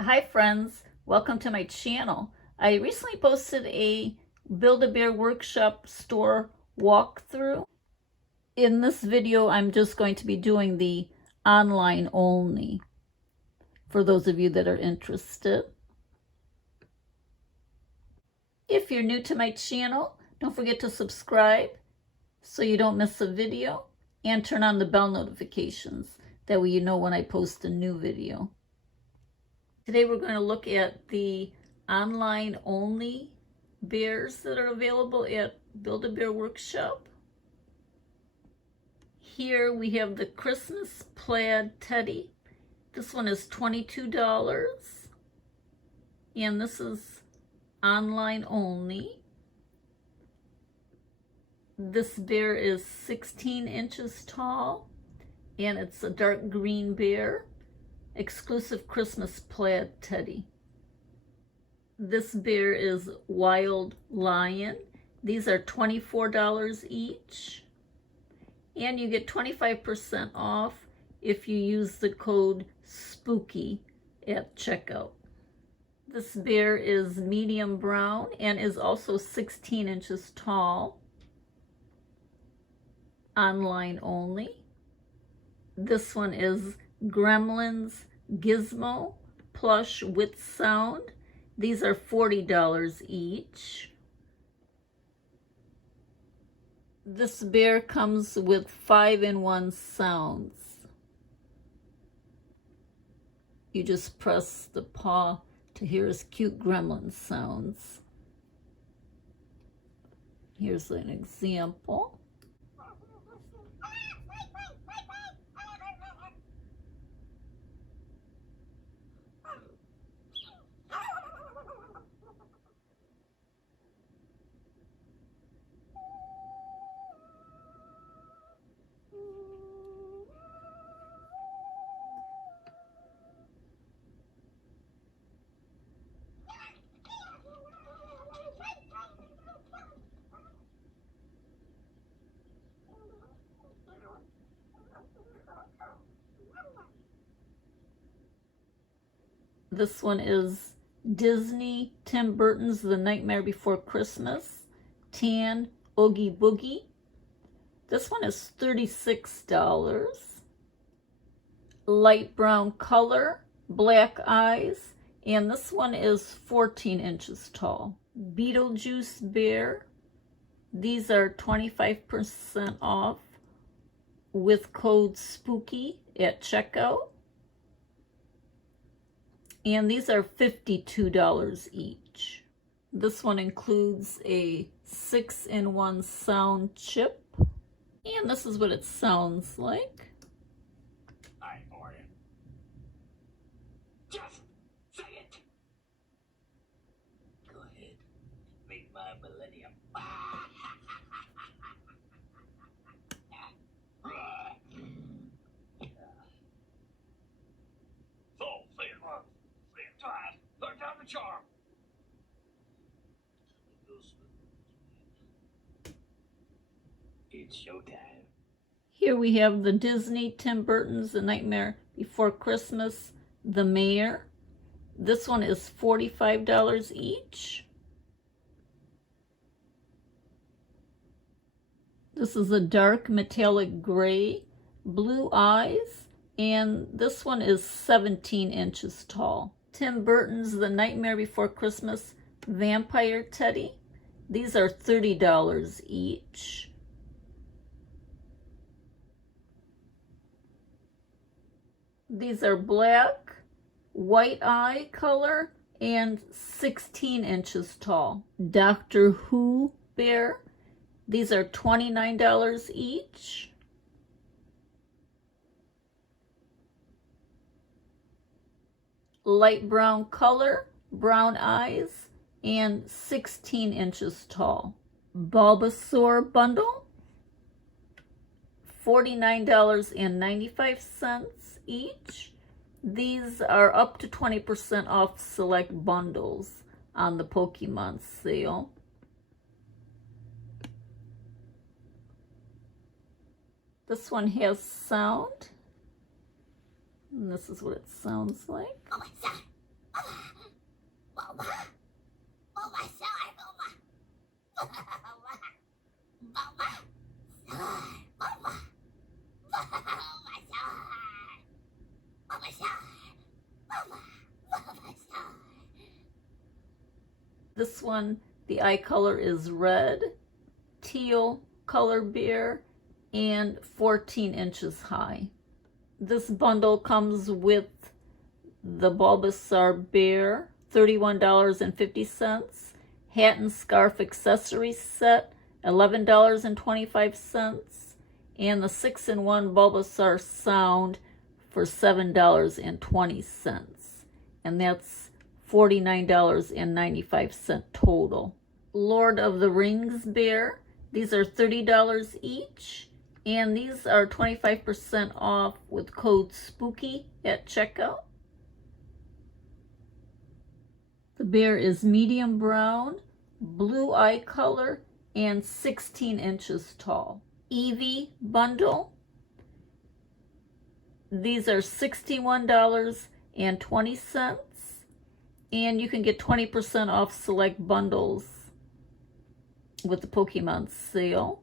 Hi friends, welcome to my channel. I recently posted a Build-A-Bear Workshop store walkthrough. In this video, I'm just going to be doing the online only for those of you that are interested. If you're new to my channel, don't forget to subscribe so you don't miss a video and turn on the bell notifications. That way you know when I post a new video. Today we're going to look at the online only bears that are available at Build-A-Bear Workshop. Here we have the Christmas plaid teddy. This one is $22 and this is online only. This bear is 16 inches tall and it's a dark green bear. Exclusive Christmas plaid teddy. This bear is Wild Lion. These are $24 each. And you get 25% off if you use the code SPOOKY at checkout. This bear is medium brown and is also 16 inches tall. Online only. This one is Gremlins Gizmo plush with sound. These are $40 each. This bear comes with 5-in-1 sounds. You just press the paw to hear his cute gremlin sounds. Here's an example. This one is Disney Tim Burton's The Nightmare Before Christmas, tan Oogie Boogie. This one is $36. Light brown color, black eyes, and this one is 14 inches tall. Beetlejuice bear. These are 25% off with code SPOOKY at checkout. And these are $52 each. This one includes a 6-in-1 sound chip. And this is what it sounds like. I order. Just say it. Go ahead. Make my millennium. So, say it once. Say it twice. Learn down the charm. It's showtime. Here we have the Disney Tim Burton's The Nightmare Before Christmas, The Mayor. This one is $45 each. This is a dark metallic gray, blue eyes, and this one is 17 inches tall. Tim Burton's The Nightmare Before Christmas Vampire Teddy. These are $30 each. These are black, white eye color, and 16 inches tall. Doctor Who bear. These are $29 each. Light brown color, brown eyes, and 16 inches tall. Bulbasaur bundle, $49.95 each. These are up to 20% off select bundles on the Pokemon sale. This one has sound. And this is what it sounds like. Oh my God. This one, the eye color is red, teal color bear, and 14 inches high. This bundle comes with the Bulbasaur bear, $31.50. Hat and scarf accessory set, $11.25. And the 6-in-1 Bulbasaur sound for $7.20. And that's $49.95 total. Lord of the Rings bear, these are $30 each. And these are 25% off with code SPOOKY at checkout. The bear is medium brown, blue eye color, and 16 inches tall. Eevee bundle. These are $61.20. And you can get 20% off select bundles with the Pokemon sale.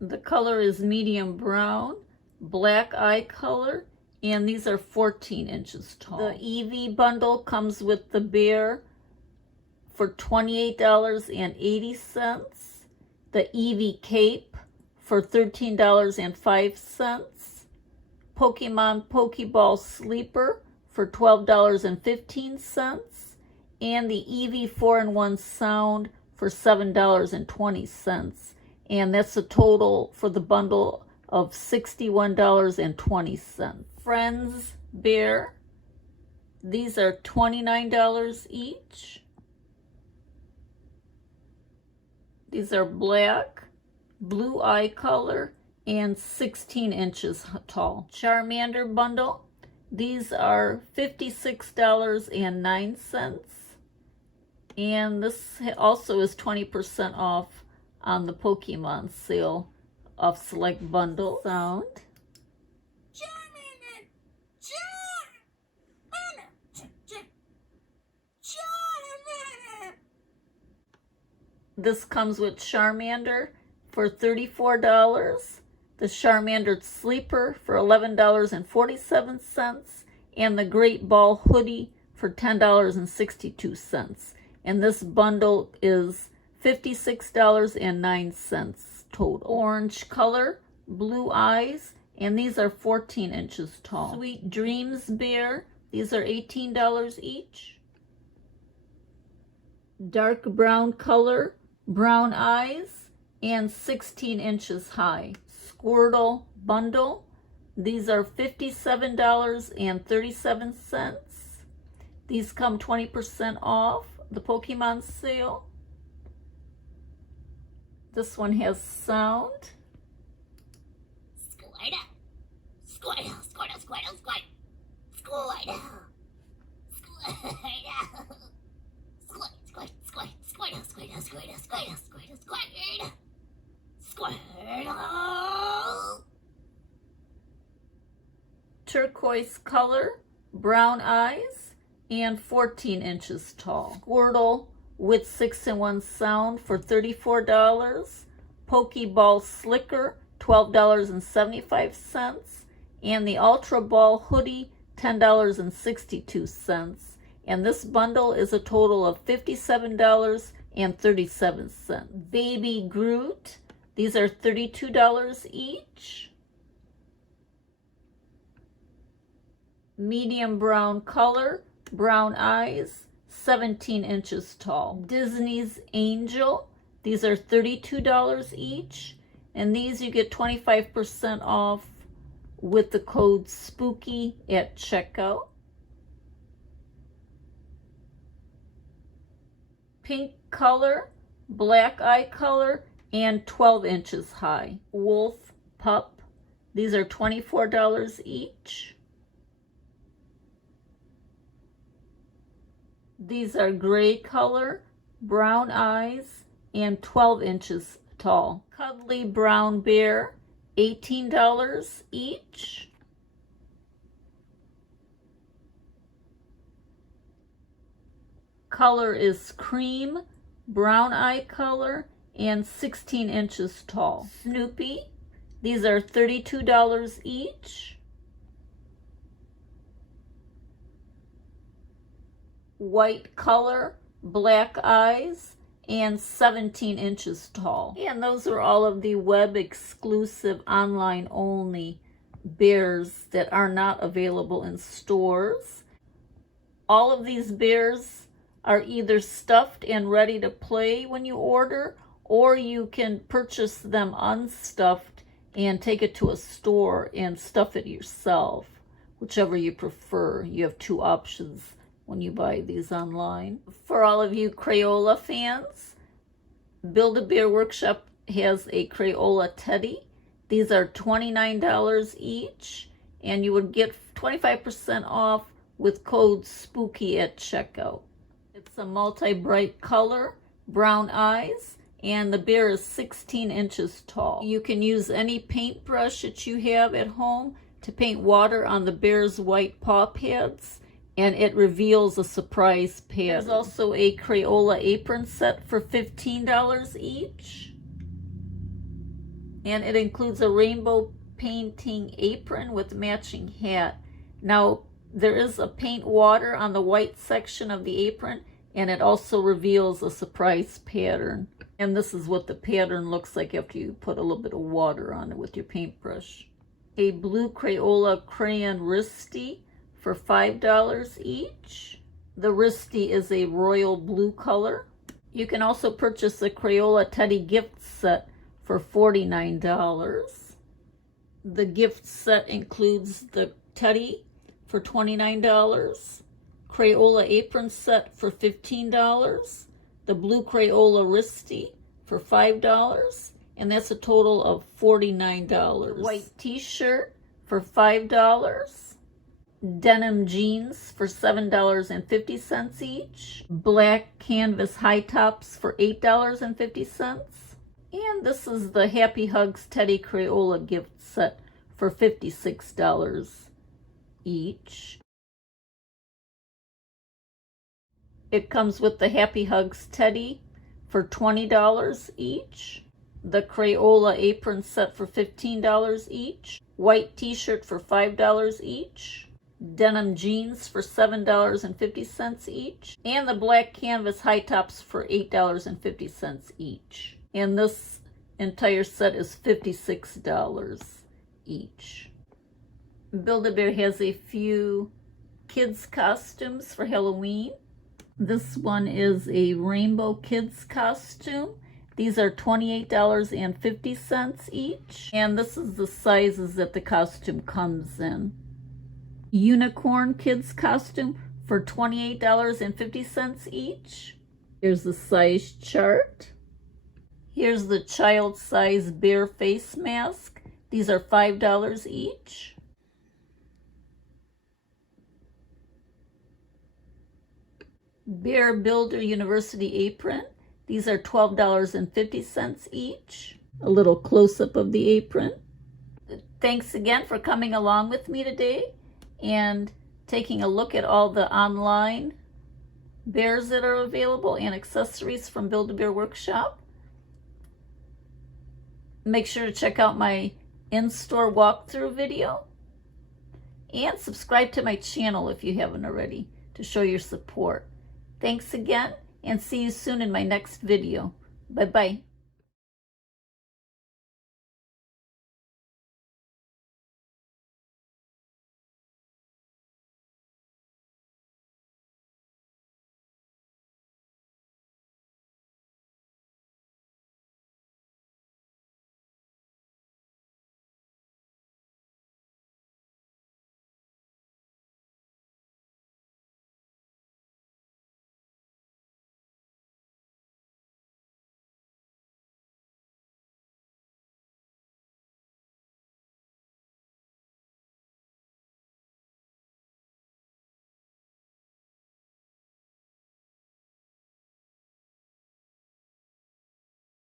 The color is medium brown, black eye color, and these are 14 inches tall. The Eevee bundle comes with the bear for $28.80. The Eevee cape for $13.05. Pokemon Pokeball sleeper for $12.15. And the Eevee 4-in-1 sound for $7.20. And that's a total for the bundle of $61.20. Friends bear, these are $29 each. These are black, blue eye color, and 16 inches tall. Charmander bundle, these are $56.09. And this also is 20% off on the Pokemon sale of select bundle. Sound. Charmander! Charmander! This comes with Charmander for $34, the Charmander sleeper for $11.47, and the Great Ball hoodie for $10.62. And this bundle is $56.09 total. Orange color, blue eyes, and these are 14 inches tall. Sweet Dreams bear, these are $18 each. Dark brown color, brown eyes, and 16 inches high. Squirtle bundle, these are $57.37. These come 20% off the Pokemon sale. This one has sound. Squirtle! Squirtle! Squirtle! Squirtle! Squirtle! Squirtle! Squirtle! Squirtle! Squirtle! Squirtle! Squirtle! Squirtle! Squirtle! Squirtle! Squirtle! Turquoise color, brown eyes, and 14 inches tall. Squirtle with 6-in-1 sound for $34. Pokeball slicker, $12.75. And the Ultra Ball hoodie, $10.62. And this bundle is a total of $57.37. Baby Groot, these are $32 each. Medium brown color, brown eyes, 17 inches tall. Disney's Angel, these are $32 each. And these you get 25% off with the code SPOOKY at checkout. Pink color, black eye color, and 12 inches high. Wolf Pup, these are $24 each. These are gray color, brown eyes, and 12 inches tall. Cuddly brown bear, $18 each. Color is cream, brown eye color, and 16 inches tall. Snoopy, these are $32 each. White color, black eyes, and 17 inches tall. And those are all of the web exclusive, online only bears that are not available in stores. All of these bears are either stuffed and ready to play when you order, or you can purchase them unstuffed and take it to a store and stuff it yourself, whichever you prefer. You have two options when you buy these online. For all of you Crayola fans, Build-A-Bear Workshop has a Crayola teddy. These are $29 each, and you would get 25% off with code SPOOKY at checkout. It's a multi-bright color, brown eyes, and the bear is 16 inches tall. You can use any paintbrush that you have at home to paint water on the bear's white paw pads, and it reveals a surprise pattern. There's also a Crayola apron set for $15 each. And it includes a rainbow painting apron with matching hat. Now, there is a paint water on the white section of the apron, and it also reveals a surprise pattern. And this is what the pattern looks like after you put a little bit of water on it with your paintbrush. A blue Crayola crayon wristy for $5 each. The wristy is a royal blue color. You can also purchase a Crayola teddy gift set for $49. The gift set includes the teddy for $29, Crayola apron set for $15, the blue Crayola wristy for $5, and that's a total of $49. White t-shirt for $5, denim jeans for $7.50 each, black canvas high tops for $8.50, and this is the Happy Hugs Teddy Crayola gift set for $56 each. It comes with the Happy Hugs Teddy for $20 each, the Crayola apron set for $15 each, white t-shirt for $5 each, denim jeans for $7.50 each, and the black canvas high tops for $8.50 each. And this entire set is $56 each. Build-A-Bear has a few kids costumes for Halloween. This one is a rainbow kids costume. These are $28.50 each. And this is the sizes that the costume comes in. Unicorn kids costume for $28.50 each. Here's the size chart. Here's the child size bear face mask. These are $5 each. Bear Builder University apron. These are $12.50 each. A little close-up of the apron. Thanks again for coming along with me today and taking a look at all the online bears that are available and accessories from Build-A-Bear Workshop. Make sure to check out my in-store walkthrough video and subscribe to my channel if you haven't already to show your support. Thanks again, and see you soon in my next video. Bye-bye.